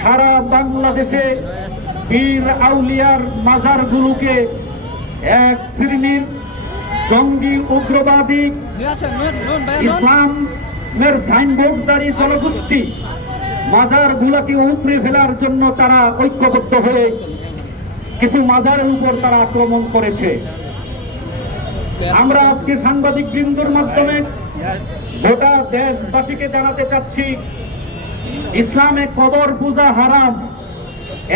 সারা বাংলাদেশে বীর আউলিয়ার মাজারগুলোকে এক শ্রেণির জঙ্গি উগ্রবাদী ইসলামের সাইনবোর্ডদারি জনগোষ্ঠী মাজার গুলাকে উপড়ে ফেলার জন্য তারা ঐক্যবদ্ধ হয়ে কিছু মাজারের উপর তারা আক্রমণ করেছে। আমরা আজকে সাংবাদিক বৃন্দর মাধ্যমে গোটা দেশবাসীকে জানাতে চাচ্ছি ইসলামে কবর পূজা হারাম।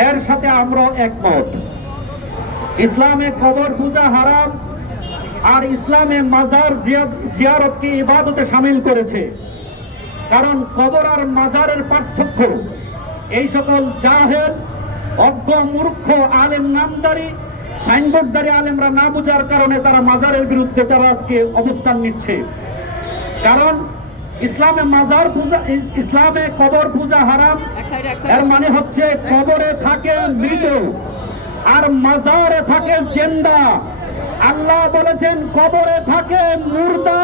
এর সাথে আমরা একমত। ইসলামে কবর পূজা হারাম আর ইসলামে মাজার জিয়ারতকে ইবাদতে সামিল করেছে। কারণ কবর আর মাজারের পার্থক্য এই সকল জাহেল, অজ্ঞ, মূর্খ, আলেম, নামদারি, সাইনবোর্ডদারি আলেমরা না বোঝার কারণে তারা মাজারের বিরুদ্ধে তারা আজকে অবস্থান নিচ্ছে। কারণ ইসলামে মাজার পূজা ইসলামে কবর পূজা হারাম। এর মানে হচ্ছে কবরে থাকে মৃত আর মাজারে থাকে জেন্দা। আল্লাহ বলেছেন কবরে থাকে মুর্দা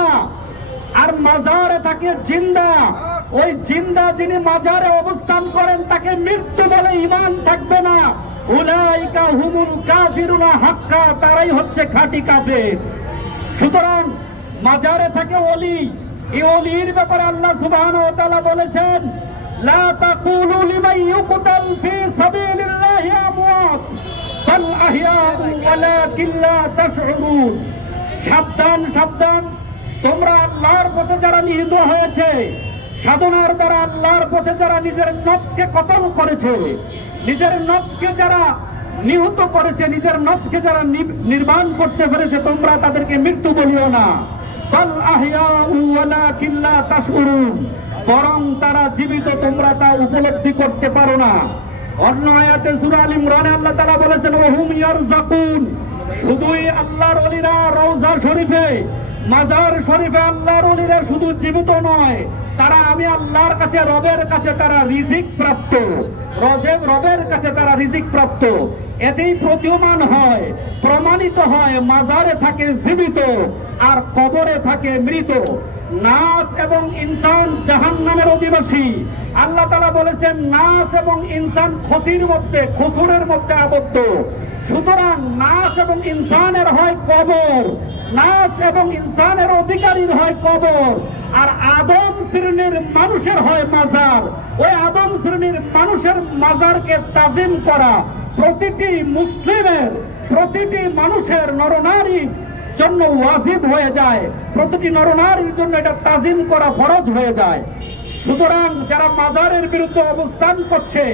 আর মাজারে থাকে জিন্দা। ওই জিন্দা যিনি মাজারে অবস্থান করেন তাকে মৃত্যু বলে ইমান থাকবে না। উলাইকা হুমুল কাফিরুনা হাক্কা তারাই হচ্ছে খাঁটি কাফের। সুতরাং মাজারে থাকে অলি অলির ব্যাপারে আল্লাহ সুবহানাহু ওয়া তাআলা বলেছেন, লা তাকুলু লিমান ইউকতাল ফি সাবিলিল্লাহি আমওয়াত, বাল আহইয়াউ ওয়ালাকিন লা তাশউরুন। সাবধান সাবধান। তোমরা আল্লাহর পথে যারা নিহিত হয়েছে, সাধনার দ্বারা আল্লাহর পথে যারা নিজের নফসকে কতল করেছে, নিজের নফসকে যারা নিহত করেছে, নিজের নফসকে যারা নির্মাণ করতে পেরেছে, তোমরা তাদেরকে মৃত্যু বলিও না। বাল আহইয়াউ ওয়ালাকিন লা তাশউরুন। বরং তারা জীবিত, তোমরা তা উপলব্ধি করতে পারো না। অন্য আয়াতে সূরা আল ইমরানে আল্লাহ তাআলা বলেছেন, ওহুম ইয়ারযাকুন শুধুই আল্লাহর অলিরা রওজা শরীফে, মাজার শরীফে আল্লাহর অলিরা শুধু জীবিত নয়, তারা আমি আল্লাহর কাছে, রবের কাছে তারা রিজিক প্রাপ্ত। রবের কাছে তারা রিজিক প্রাপ্ত। এতেই প্রতীয়মান হয়, প্রমাণিত হয় মাজারে থাকে জীবিত আর কবরে থাকে মৃত। নাস এবং ইনসান জাহান নামের অধিবাসী। আল্লাহ তালা বলেছেন, নাস এবং ইনসান ক্ষতির মধ্যে খসুরের মধ্যে আবদ্ধ। সুতরাং নাস এবং ইনসানের হয় কবর, নাস এবং ইনসানের অধিকারীর হয় কবর, আর আদম শ্রেণির মানুষের হয় মাজার। ওই আদম শ্রেণির মানুষের মাজারকে তাজিম করা প্রতিটি মুসলিমের, প্রতিটি মানুষের নরনারী জন্য ওয়াজিব হয়ে যায়। প্রতিটি নরনারীর জন্য এটা তাজিম করা ফরজ হয়ে যায়। সুতরাং যারা মাজারের বিরুদ্ধে অবস্থান করছে,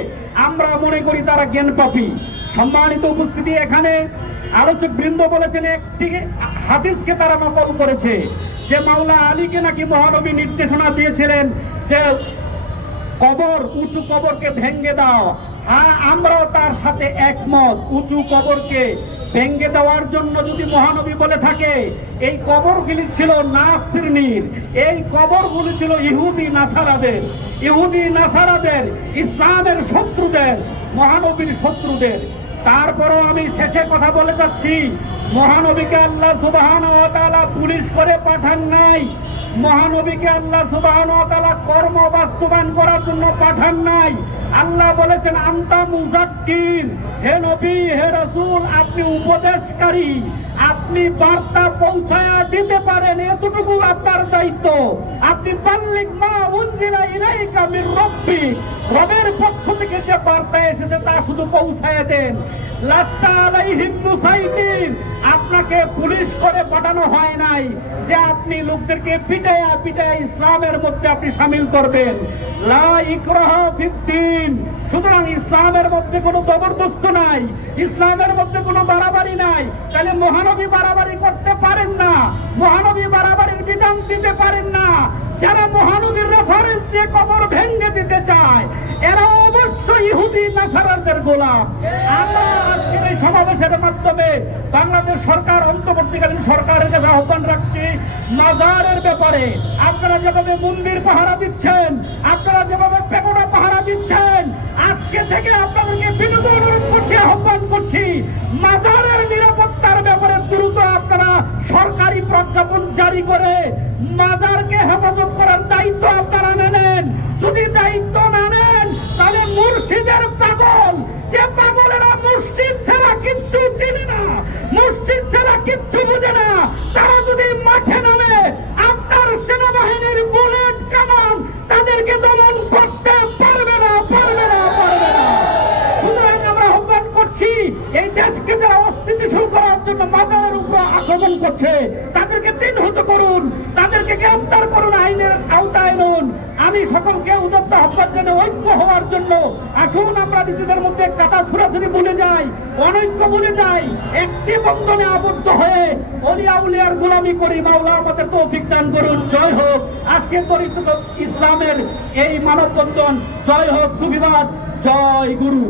আমরা মনে করি তারা জ্ঞান পাপি সম্মানিত উপস্থিতি এখানে আলোচক বৃন্দ বলেছেন, একটি হাদিসকে তারা নকল করেছে। যে মাওলা আলীকে নাকি মহানবী নির্দেশনা দিয়েছিলেন যে কবর, উঁচু কবরকে ভেঙ্গে দাও। আমরাও তার সাথে একমত। উঁচু কবরকে ভেঙ্গে দেওয়ার জন্য যদি মহানবী বলে থাকে, এই কবরগুলি ছিল নাসিরনির এই কবরগুলি ছিল ইহুদি নাসারাদের। ইহুদি নাসারাদের, ইসলামের শত্রুদের, মহানবীর শত্রুদের। তারপরও আমি শেষে কথা বলে যাচ্ছি। মহানবীকে আল্লাহ সুবাহান পুলিশ করে পাঠান নাই। মহানবীকে আল্লাহ সুবহান কর্ম বাস্তবায়ন করার জন্য পাঠান নাই। আল্লাহ বলেছেন, আন্তা মুজাক্কির হে নবী, হে রসুল, আপনি উপদেশকারী। আপনি বার্তা পৌঁছায়া দিতে পারেন এতটুকু আপনার দায়িত্ব। আপনি পাল্লিক মা উনজিলা ইলাইকা মির রব্বি রবের পক্ষ থেকে যে বার্তা এসেছে তা শুধু পৌঁছায়া দেন। আপনাকে পুলিশ করে পাঠানো হয় নাই যে আপনি লোকদেরকে পিটায়া পিটায়া ইসলামের মধ্যে আপনি সামিল করবেন। সুতরাং ইসলামের মধ্যে কোনো জবরদস্ত নাই, ইসলামের মধ্যে কোনো বাড়াবাড়ি নাই। তাহলে মহানবী বাড়াবাড়ি করতে পারেন না, মহানবী বাড়াবাড়ির বিধান দিতে পারেন না। যারা মহানবীর রেফারেন্স দিয়ে কবর ভেঙে দিতে চায়, এরা অবশ্যই ইহুদি নাসারাদের গোলাম। আমরা এই সমাবেশের মাধ্যমে বাংলাদেশ সরকার, অন্তর্বর্তীকালীন সরকারের কাছে আহ্বান রাখছি। মাজারের ব্যাপারে আপনারা যেভাবে মন্দির পাহারা দিচ্ছেন, আপনারা যেভাবে পেগোড়া পাহারা দিচ্ছেন, আজকে থেকে আপনাদেরকে বিনোদ অনুরোধ করছি, আহ্বান করছি। মাজারের নিরাপত্তার ব্যাপারে দ্রুত আপনারা সরকারি প্রজ্ঞাপন জারি করে মাজারকে হেফাজত করার দায়িত্ব আপনারা নেন যদি দায়িত্ব না নেন, তাহলে মুর্শিদের পাগল, যে পাগলেরা করছে, তাদেরকে চিহ্নিত করুন, তাদেরকে গ্রেফতার করুন, আইনের আওতায় আনুন। আমি সকলকে উদত্ত আহ্বান জানে ঐক্য হওয়ার জন্য। আসুন, আমরা নিজেদের মধ্যে কাটা সরাসরি ভুলে যাই, অনৈক্য ভুলে যাই। একটি বন্ধনে আবদ্ধ হয়ে অলিয়া উলিয়ার গোলামি করি, মাওলা আমাদের তৌফিক দান করুন। জয় হোক, আজকে তরিত ইসলামের এই মানববন্ধন। জয় হোক সুবিবাদ জয় গুরু।